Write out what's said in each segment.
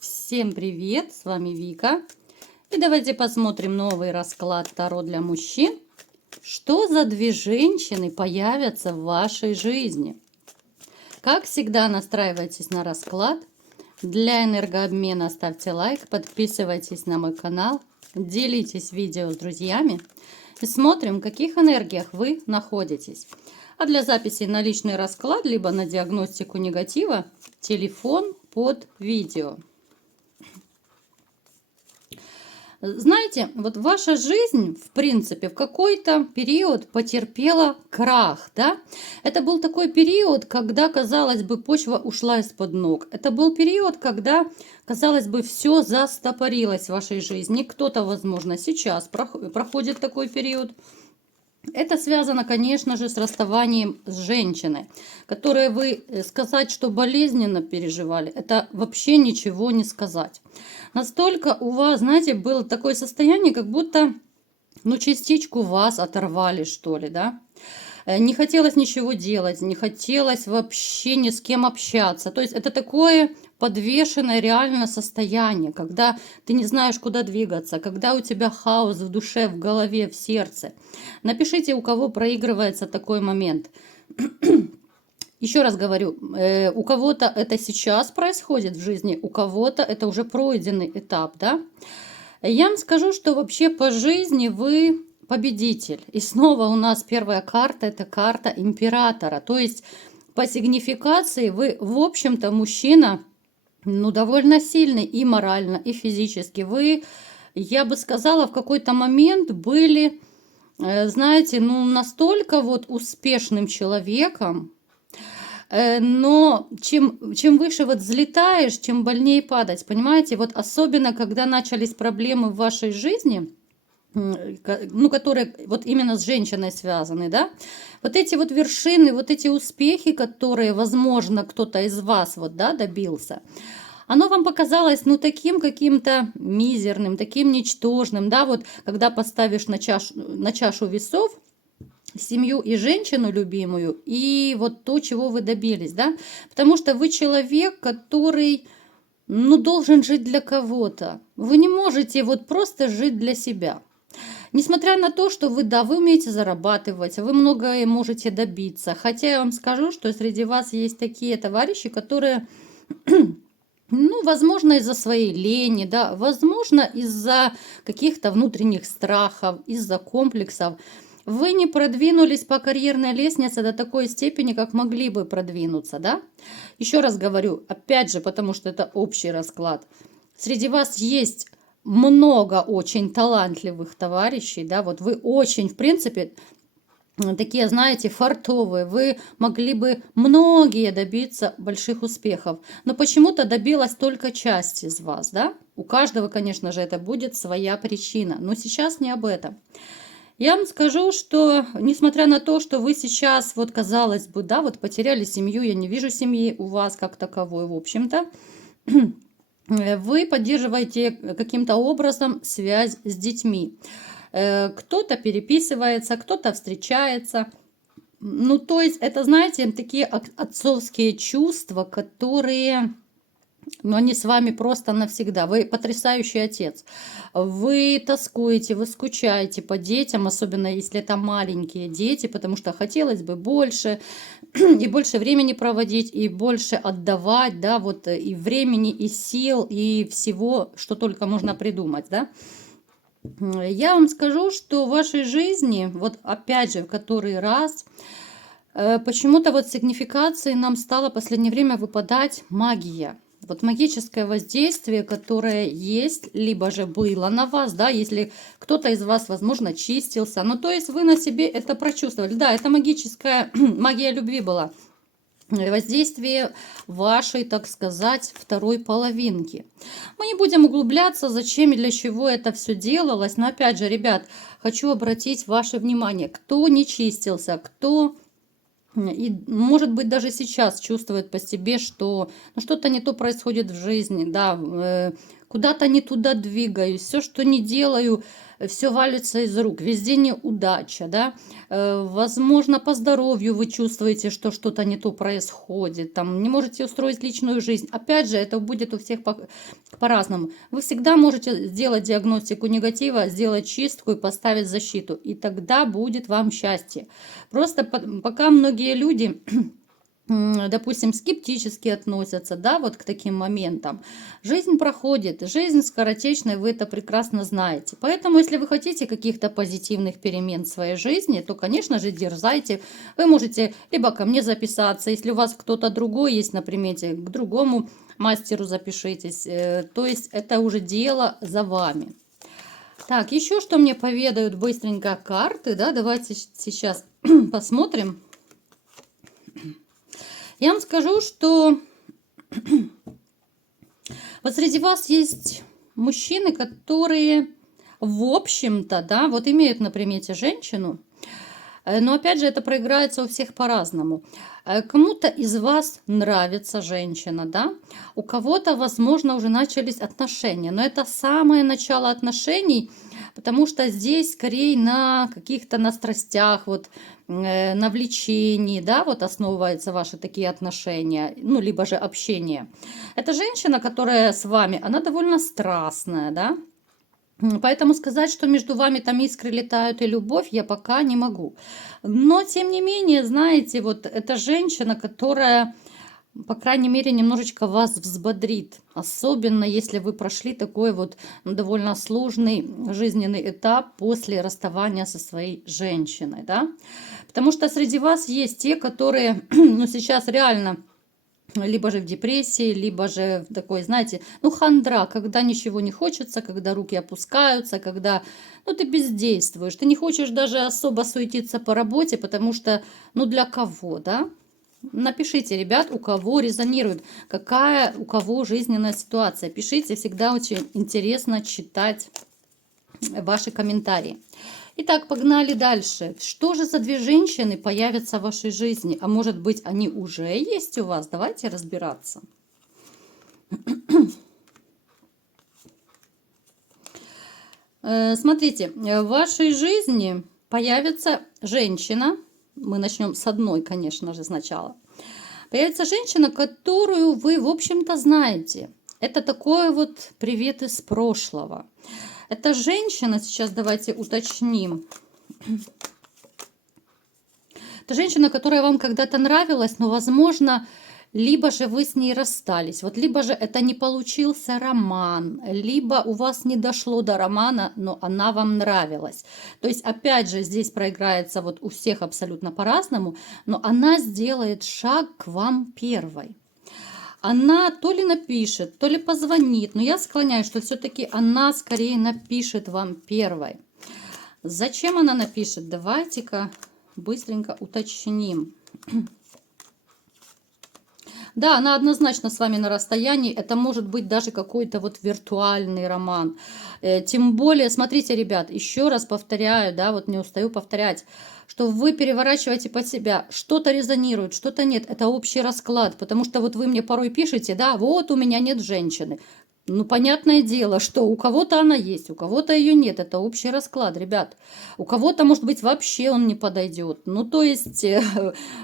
Всем привет, с вами Вика. И давайте посмотрим новый расклад Таро для мужчин. Что за две женщины появятся в вашей жизни? Как всегда, настраивайтесь на расклад. Для энергообмена ставьте лайк, подписывайтесь на мой канал, делитесь видео с друзьями и смотрим, в каких энергиях вы находитесь. А для записи на личный расклад, либо на диагностику негатива, телефон под видео. Знаете, вот ваша жизнь, в принципе, в какой-то период потерпела крах, да? Это был такой период, когда, казалось бы, почва ушла из-под ног. Это был период, когда, казалось бы, все застопорилось в вашей жизни. Кто-то, возможно, сейчас проходит такой период. Это связано, конечно же, с расставанием с женщиной, которые вы сказать, что болезненно переживали, это вообще ничего не сказать. Настолько у вас, знаете, было такое состояние, как будто, частичку вас оторвали, что ли, да? Не хотелось ничего делать, не хотелось вообще ни с кем общаться. То есть это такое подвешенное реально состояние, когда ты не знаешь, куда двигаться, когда у тебя хаос в душе, в голове, в сердце. Напишите, у кого проигрывается такой момент. Еще раз говорю, у кого-то это сейчас происходит в жизни, у кого-то это уже пройденный этап, да? Я вам скажу, что вообще по жизни вы победитель. И снова у нас первая карта – это карта императора. То есть по сигнификации вы, в общем-то, мужчина, довольно сильный и морально, и физически. Вы, я бы сказала, в какой-то момент были, знаете, настолько вот успешным человеком, но чем выше вот взлетаешь, тем больнее падать, понимаете? Вот особенно, когда начались проблемы в вашей жизни, которые вот именно с женщиной связаны, да, вот эти вот вершины, вот эти успехи, которые, возможно, кто-то из вас вот, да, добился, оно вам показалось, таким каким-то мизерным, таким ничтожным, да, вот, когда поставишь на чашу весов семью и женщину любимую, и вот то, чего вы добились, да, потому что вы человек, который, должен жить для кого-то, вы не можете вот просто жить для себя. Несмотря на то, что вы умеете зарабатывать, вы многое можете добиться. Хотя я вам скажу, что среди вас есть такие товарищи, которые, возможно, из-за своей лени, да, возможно, из-за каких-то внутренних страхов, из-за комплексов, вы не продвинулись по карьерной лестнице до такой степени, как могли бы продвинуться, да? Еще раз говорю, опять же, потому что это общий расклад. Среди вас есть много очень талантливых товарищей, да, вот вы очень, в принципе, такие, знаете, фартовые, вы могли бы многие добиться больших успехов, но почему-то добилась только часть из вас, да, у каждого, конечно же, это будет своя причина, но сейчас не об этом. Я вам скажу, что несмотря на то, что вы сейчас, вот казалось бы, да, вот потеряли семью, я не вижу семьи у вас как таковой, в общем-то, вы поддерживаете каким-то образом связь с детьми. Кто-то переписывается, кто-то встречается. То есть это, знаете, такие отцовские чувства, которые, они с вами просто навсегда. Вы потрясающий отец. Вы тоскуете, вы скучаете по детям, особенно если это маленькие дети, потому что хотелось бы больше, и больше времени проводить, и больше отдавать, да, вот и времени, и сил, и всего, что только можно придумать, да. Я вам скажу, что в вашей жизни, вот опять же, в который раз, почему-то вот сигнификацией нам стало в последнее время выпадать магия. Вот магическое воздействие, которое есть, либо же было на вас, да, если кто-то из вас, возможно, чистился. То есть вы на себе это прочувствовали. Да, это магическая магия любви была. Воздействие вашей, так сказать, второй половинки. Мы не будем углубляться, зачем и для чего это все делалось. Но опять же, ребят, хочу обратить ваше внимание, кто не чистился, кто... И, может быть, даже сейчас чувствует по себе, что что-то не то происходит в жизни, да, куда-то не туда двигаюсь, все, что не делаю, все валится из рук, везде неудача, да. Возможно, по здоровью вы чувствуете, что что-то не то происходит, там, не можете устроить личную жизнь. Опять же, это будет у всех по-разному. Вы всегда можете сделать диагностику негатива, сделать чистку и поставить защиту, и тогда будет вам счастье. Просто пока многие люди допустим, скептически относятся, да, вот к таким моментам. Жизнь проходит, жизнь скоротечная, вы это прекрасно знаете. Поэтому, если вы хотите каких-то позитивных перемен в своей жизни, то, конечно же, дерзайте. Вы можете либо ко мне записаться, если у вас кто-то другой есть на примете, к другому мастеру запишитесь. То есть это уже дело за вами. Так, еще что мне поведают быстренько карты, да, давайте сейчас посмотрим. Я вам скажу, что вот среди вас есть мужчины, которые, в общем-то, да, вот имеют на примете женщину, но опять же это проиграется у всех по-разному. Кому-то из вас нравится женщина, да, у кого-то, возможно, уже начались отношения, но это самое начало отношений, потому что здесь скорее на каких-то на страстях, вот, на влечении, да, вот основываются ваши такие отношения, ну, либо же общение. Эта женщина, которая с вами, она довольно страстная, да, поэтому сказать, что между вами там искры летают и любовь, я пока не могу. Но, тем не менее, знаете, вот эта женщина, которая, по крайней мере, немножечко вас взбодрит. Особенно, если вы прошли такой вот довольно сложный жизненный этап после расставания со своей женщиной, да. Потому что среди вас есть те, которые, ну, сейчас реально либо же в депрессии, либо же в такой, знаете, ну, хандра, когда ничего не хочется, когда руки опускаются, когда, ну, ты бездействуешь, ты не хочешь даже особо суетиться по работе, потому что, ну, для кого, да? Напишите, ребят, у кого резонирует, какая у кого жизненная ситуация. Пишите, всегда очень интересно читать ваши комментарии. Итак, погнали дальше. Что же за две женщины появятся в вашей жизни? А может быть, они уже есть у вас? Давайте разбираться. Смотрите, в вашей жизни появится женщина. Мы начнем с одной, конечно же, сначала. Появится женщина, которую вы, в общем-то, знаете. Это такой вот привет из прошлого. Эта женщина, сейчас давайте уточним. Это женщина, которая вам когда-то нравилась, но, возможно, либо же вы с ней расстались, вот либо же это не получился роман, либо у вас не дошло до романа, но она вам нравилась. То есть, опять же, здесь проиграется вот у всех абсолютно по-разному, но она сделает шаг к вам первой. Она то ли напишет, то ли позвонит, но я склоняюсь, что все-таки она скорее напишет вам первой. Зачем она напишет? Давайте-ка быстренько уточним. Да, она однозначно с вами на расстоянии. Это может быть даже какой-то вот виртуальный роман. Тем более, смотрите, ребят, еще раз повторяю, да, вот не устаю повторять, что вы переворачиваете под себя. Что-то резонирует, что-то нет. Это общий расклад. Потому что вот вы мне порой пишете, да, вот у меня нет женщины. Ну, понятное дело, что у кого-то она есть, у кого-то ее нет. Это общий расклад, ребят. У кого-то, может быть, вообще он не подойдет. Ну, то есть,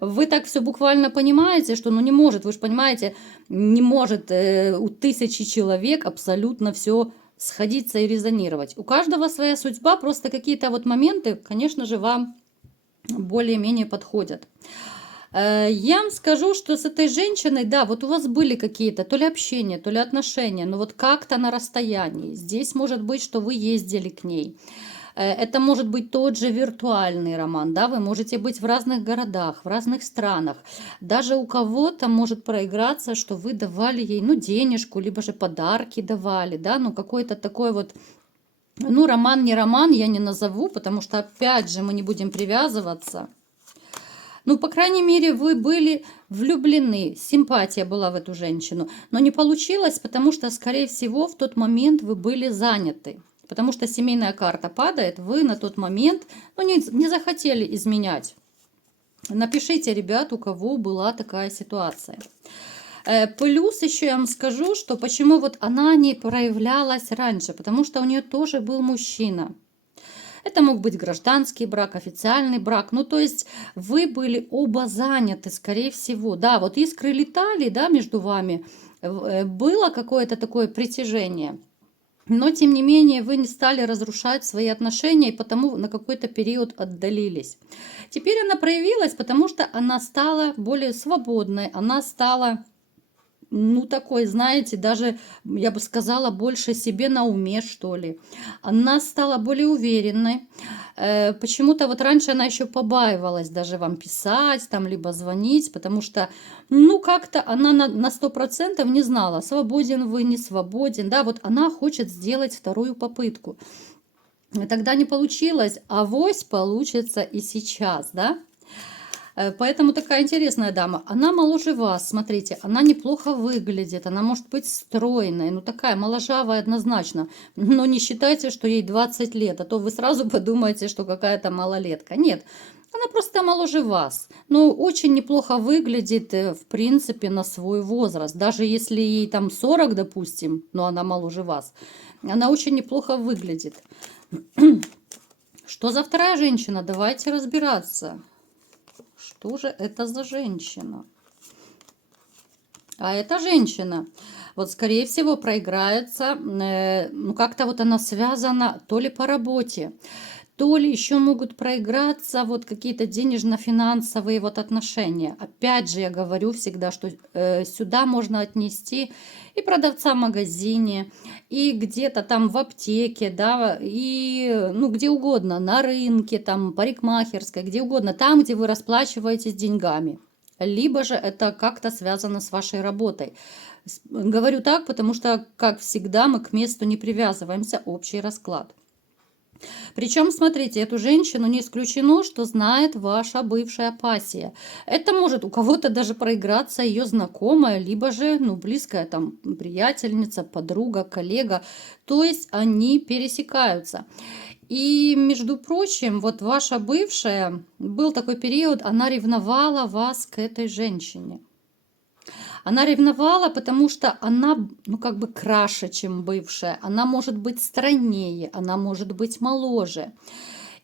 вы так все буквально понимаете, что, ну, не может, вы же понимаете, не может у тысячи человек абсолютно все сходиться и резонировать. У каждого своя судьба, просто какие-то вот моменты, конечно же, вам более-менее подходят. Я вам скажу, что с этой женщиной, да, вот у вас были какие-то то ли общения, то ли отношения, но вот как-то на расстоянии. Здесь может быть, что вы ездили к ней. Это может быть тот же виртуальный роман, да, вы можете быть в разных городах, в разных странах. Даже у кого-то может проиграться, что вы давали ей, ну, денежку, либо же подарки давали, да, ну, какой-то такой вот, ну, роман, не роман, я не назову, потому что, опять же, мы не будем привязываться. Ну, по крайней мере, вы были влюблены, симпатия была в эту женщину. Но не получилось, потому что, скорее всего, в тот момент вы были заняты. Потому что семейная карта падает, вы на тот момент, ну, не захотели изменять. Напишите, ребят, у кого была такая ситуация. Плюс еще я вам скажу, что почему вот она не проявлялась раньше, потому что у нее тоже был мужчина. Это мог быть гражданский брак, официальный брак. Ну, то есть вы были оба заняты, скорее всего. Да, вот искры летали, да, между вами. Было какое-то такое притяжение. Но, тем не менее, вы не стали разрушать свои отношения и потому на какой-то период отдалились. Теперь она проявилась, потому что она стала более свободной, она стала, ну, такой, знаете, даже, я бы сказала, больше себе на уме, что ли. Она стала более уверенной. Почему-то вот раньше она еще побаивалась даже вам писать, там, либо звонить, потому что, ну, как-то она на 100% не знала, свободен вы, не свободен, да, вот она хочет сделать вторую попытку. Тогда не получилось, авось получится и сейчас, да. Поэтому такая интересная дама. Она моложе вас, смотрите, она неплохо выглядит, она может быть стройной, ну такая моложавая однозначно. Но не считайте, что ей 20 лет, а то вы сразу подумаете, что какая-то малолетка. Нет, она просто моложе вас, но очень неплохо выглядит, в принципе, на свой возраст. Даже если ей там 40, допустим, но она моложе вас, она очень неплохо выглядит. Что за вторая женщина? Давайте разбираться. Что же это за женщина? А эта женщина, вот скорее всего, проиграется, ну как-то вот она связана то ли по работе, то ли еще могут проиграться вот какие-то денежно-финансовые вот отношения. Опять же, я говорю всегда, что сюда можно отнести и продавца в магазине, и где-то там в аптеке, да, и ну где угодно, на рынке, там парикмахерской, где угодно, там, где вы расплачиваетесь деньгами. Либо же это как-то связано с вашей работой. Говорю так, потому что, как всегда, мы к месту не привязываемся, общий расклад. Причем, смотрите, эту женщину не исключено, что знает ваша бывшая пассия. Это может у кого-то даже проиграться ее знакомая, либо же, ну, близкая там приятельница, подруга, коллега. То есть они пересекаются. И, между прочим, вот ваша бывшая, был такой период, она ревновала вас к этой женщине. Она ревновала, потому что она, ну, как бы краше, чем бывшая. Она может быть стройнее, она может быть моложе.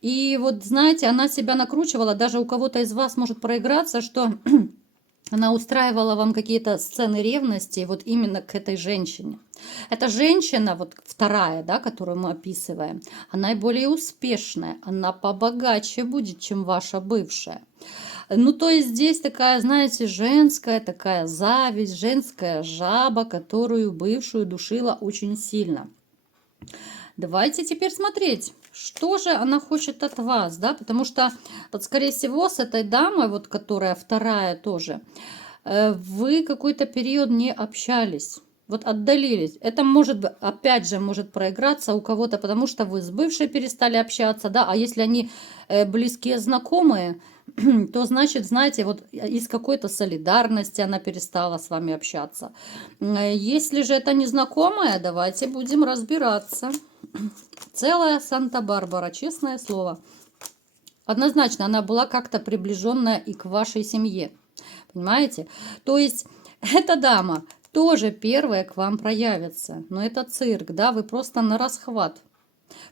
И вот, знаете, она себя накручивала, даже у кого-то из вас может проиграться, что она устраивала вам какие-то сцены ревности вот именно к этой женщине. Эта женщина, вот вторая, да, которую мы описываем, она и более успешная, она побогаче будет, чем ваша бывшая. Ну, то есть здесь такая, знаете, женская такая зависть, женская жаба, которую бывшую душила очень сильно. Давайте теперь смотреть, что же она хочет от вас, да, потому что, вот, скорее всего, с этой дамой, вот, которая вторая тоже, вы какой-то период не общались. Вот отдалились. Это может быть, опять же, может проиграться у кого-то, потому что вы с бывшей перестали общаться, да, а если они близкие знакомые, то значит, знаете, вот из какой-то солидарности она перестала с вами общаться. Если же это незнакомая, давайте будем разбираться. Целая Санта-Барбара, честное слово. Однозначно, она была как-то приближенная и к вашей семье. Понимаете? То есть эта дама тоже первая к вам проявится. Но это цирк, да, вы просто на расхват.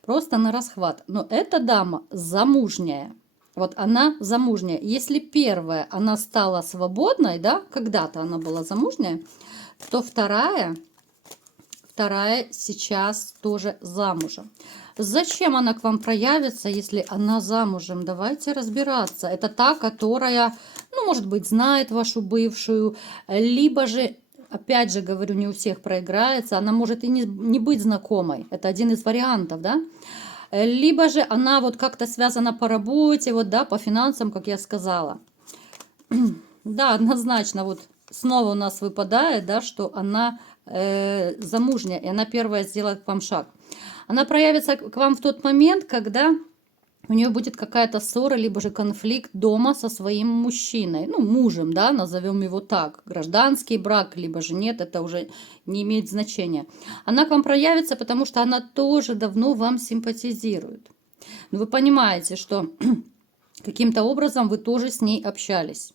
Просто на расхват. Но эта дама замужняя. Вот она замужняя. Если первая, она стала свободной, да, когда-то она была замужняя, то вторая сейчас тоже замужем. Зачем она к вам проявится, если она замужем? Давайте разбираться. Это та, которая, ну, может быть, знает вашу бывшую, либо же, опять же говорю, не у всех проиграется, она может и не быть знакомой. Это один из вариантов, да? Либо же она вот как-то связана по работе, вот, да, по финансам, как я сказала. Да, однозначно, вот снова у нас выпадает, да, что она замужняя, и она первая сделает к вам шаг. Она проявится к вам в тот момент, когда у нее будет какая-то ссора, либо же конфликт дома со своим мужчиной, ну, мужем, да, назовем его так, гражданский брак, либо же нет, это уже не имеет значения. Она к вам проявится, потому что она тоже давно вам симпатизирует. Но вы понимаете, что каким-то образом вы тоже с ней общались.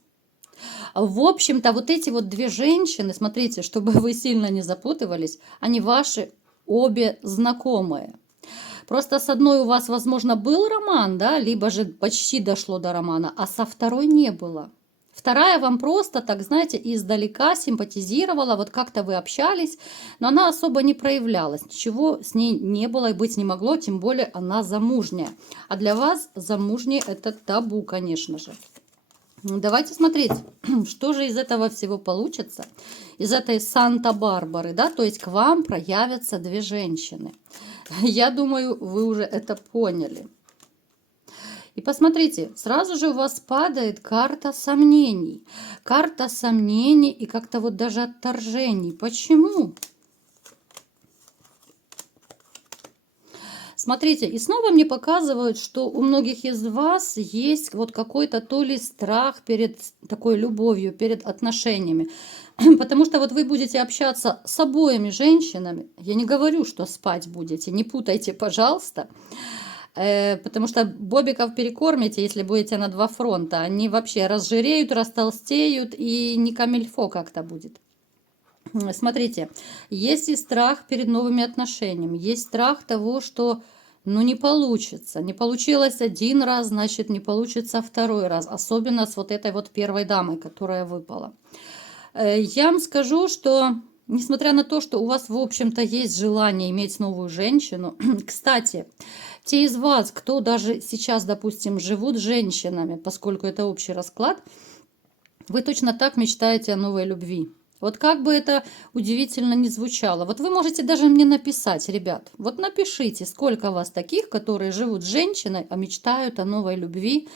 В общем-то, вот эти вот две женщины, смотрите, чтобы вы сильно не запутывались, они ваши обе знакомые. Просто с одной у вас, возможно, был роман, да, либо же почти дошло до романа, а со второй не было. Вторая вам просто, так знаете, издалека симпатизировала, вот как-то вы общались, но она особо не проявлялась. Ничего с ней не было и быть не могло, тем более она замужняя. А для вас замужние это табу, конечно же. Давайте смотреть, что же из этого всего получится. Из этой Санта-Барбары, да, то есть к вам проявятся две женщины. Я думаю, вы уже это поняли. И посмотрите, сразу же у вас падает карта сомнений. Карта сомнений и как-то вот даже отторжений. Почему? Смотрите, и снова мне показывают, что у многих из вас есть вот какой-то то ли страх перед такой любовью, перед отношениями. Потому что вот вы будете общаться с обоими женщинами. Я не говорю, что спать будете, не путайте, пожалуйста. Потому что бобиков перекормите, если будете на два фронта. Они вообще разжиреют, растолстеют, и не камильфо как-то будет. Смотрите, есть и страх перед новыми отношениями, есть страх того, что ну не получится. Не получилось один раз, значит не получится второй раз. Особенно с вот этой вот первой дамой, которая выпала. Я вам скажу, что несмотря на то, что у вас, в общем-то, есть желание иметь новую женщину, кстати, те из вас, кто даже сейчас, допустим, живут с женщинами, поскольку это общий расклад, вы точно так мечтаете о новой любви. Вот как бы это удивительно ни звучало. Вот вы можете даже мне написать, ребят, вот напишите, сколько вас таких, которые живут с женщиной, а мечтают о новой любви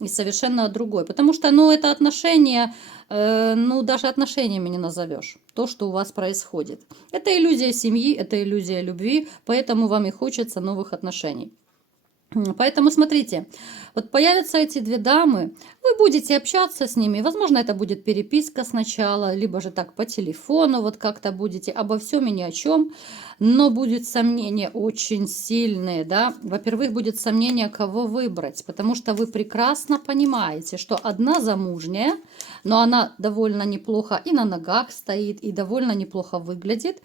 и совершенно о другой. Потому что, ну, это отношения, ну, даже отношениями не назовешь. То, что у вас происходит. Это иллюзия семьи, это иллюзия любви, поэтому вам и хочется новых отношений. Поэтому смотрите, вот появятся эти две дамы, вы будете общаться с ними, возможно, это будет переписка сначала, либо же так по телефону, вот как-то будете обо всем и ни о чем, но будет сомнение очень сильное, да, во-первых, будет сомнение, кого выбрать, потому что вы прекрасно понимаете, что одна замужняя, но она довольно неплохо и на ногах стоит, и довольно неплохо выглядит,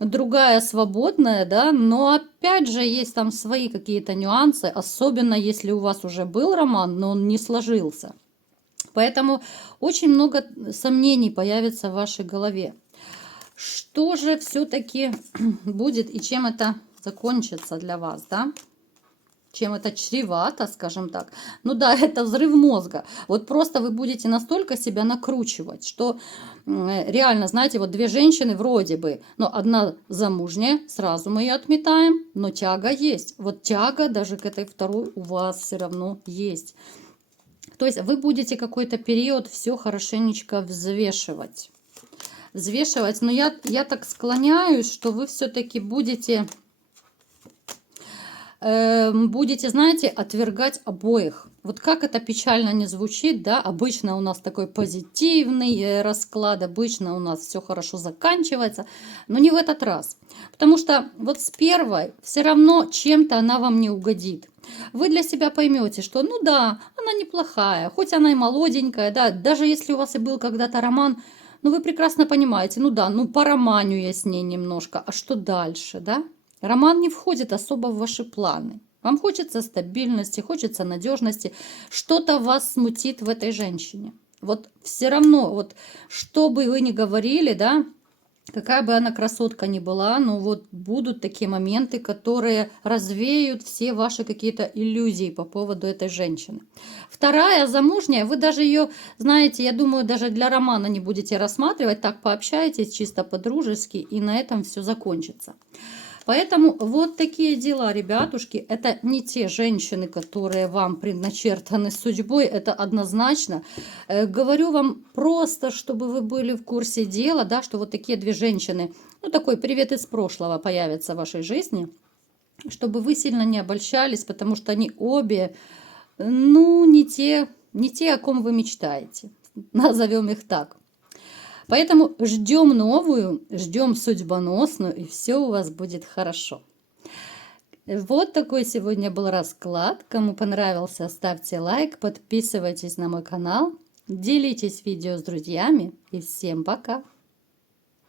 другая свободная, да, но опять же есть там свои какие-то нюансы, особенно если у вас уже был роман, но он не сложился. Поэтому очень много сомнений появится в вашей голове. Что же все-таки будет и чем это закончится для вас, да? Чем это чревато, скажем так. Ну да, это взрыв мозга. Вот просто вы будете настолько себя накручивать, что реально, знаете, вот две женщины вроде бы, но одна замужняя, сразу мы ее отметаем, но тяга есть. Вот тяга даже к этой второй у вас все равно есть. То есть вы будете какой-то период все хорошенечко взвешивать. Взвешивать, но я так склоняюсь, что вы все-таки будете... будете, знаете, отвергать обоих. Вот как это печально не звучит, да, обычно у нас такой позитивный расклад, обычно у нас все хорошо заканчивается, но не в этот раз. Потому что вот с первой все равно чем-то она вам не угодит. Вы для себя поймете, что ну да, она неплохая, хоть она и молоденькая, да, даже если у вас и был когда-то роман, ну вы прекрасно понимаете, ну да, ну пороманю я с ней немножко, а что дальше, да? Роман не входит особо в ваши планы. Вам хочется стабильности, хочется надежности. Что-то вас смутит в этой женщине. Вот все равно, вот что бы вы ни говорили, да, какая бы она красотка ни была, но вот будут такие моменты, которые развеют все ваши какие-то иллюзии по поводу этой женщины. Вторая, замужняя, вы даже ее, знаете, я думаю, даже для романа не будете рассматривать, так пообщаетесь чисто по-дружески, и на этом все закончится. Поэтому вот такие дела, ребятушки. Это не те женщины, которые вам предначертаны судьбой, это однозначно. Говорю вам просто, чтобы вы были в курсе дела, да, что вот такие две женщины, ну такой привет из прошлого появятся в вашей жизни, чтобы вы сильно не обольщались, потому что они обе, ну, не те, о ком вы мечтаете. Назовем их так. Поэтому ждем новую, ждем судьбоносную, и все у вас будет хорошо. Вот такой сегодня был расклад. Кому понравился, ставьте лайк, подписывайтесь на мой канал. Делитесь видео с друзьями и всем пока!